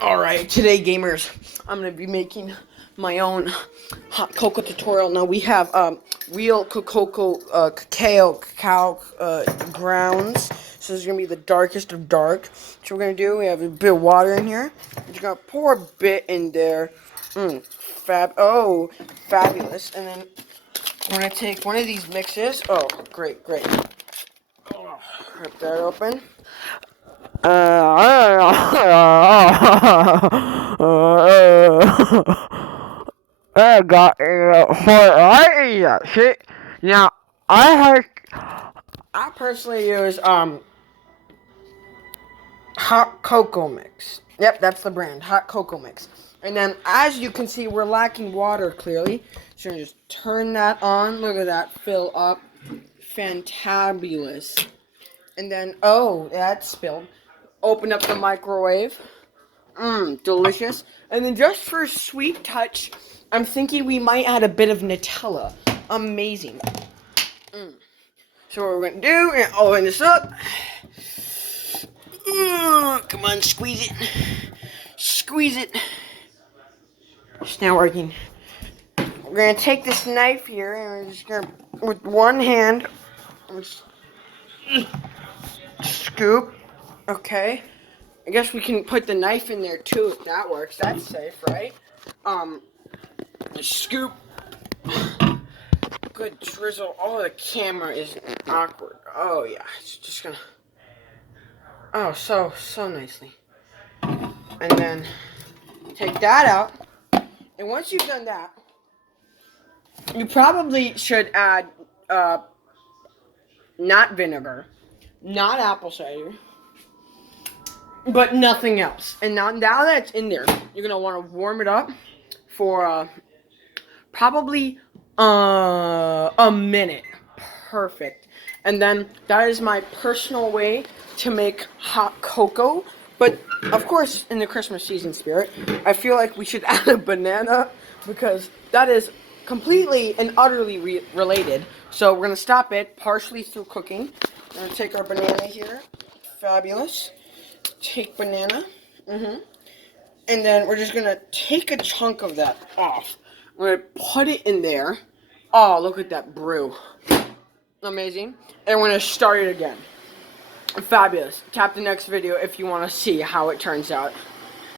Alright, today gamers, I'm going to be making my own hot cocoa tutorial. Now we have real cacao grounds. So this is going to be the darkest of dark. So we're going to do, we have a bit of water in here. We're just going to pour a bit in there. Fabulous. And then we're going to take one of these mixes. Oh, great. Oh, rip that open. I got shit. Now I personally use hot cocoa mix. Yep, that's the brand, hot cocoa mix. And then as you can see, we're lacking water clearly. So I'm just turn that on. Look at that fill up. Fantabulous. And then that spilled. Open up the microwave. Delicious. And then just for a sweet touch, I'm thinking we might add a bit of Nutella. Amazing. So what we're going to do, we're going to open this up. Come on, squeeze it. Squeeze it. It's not working. We're going to take this knife here, and we're just going to, with one hand, scoop. Okay. I guess we can put the knife in there too if that works. That's safe, right? Scoop. Good drizzle. Oh, the camera is awkward. Oh yeah, it's just gonna. Oh, so nicely. And then take that out. And once you've done that, you probably should add not vinegar, not apple cider, but nothing else. And now that it's in there, you're gonna want to warm it up for probably a minute. Perfect. And then that is my personal way to make hot cocoa. But of course, in the Christmas season spirit, I feel like we should add a banana because that is completely and utterly related. So we're gonna stop it partially through cooking. We're gonna take our banana here. Fabulous. Take banana. And then we're just gonna take a chunk of that off. We're gonna put it in there. Oh, look at that brew. Amazing. And we're gonna start it again. Fabulous. Tap the next video if you want to see how it turns out.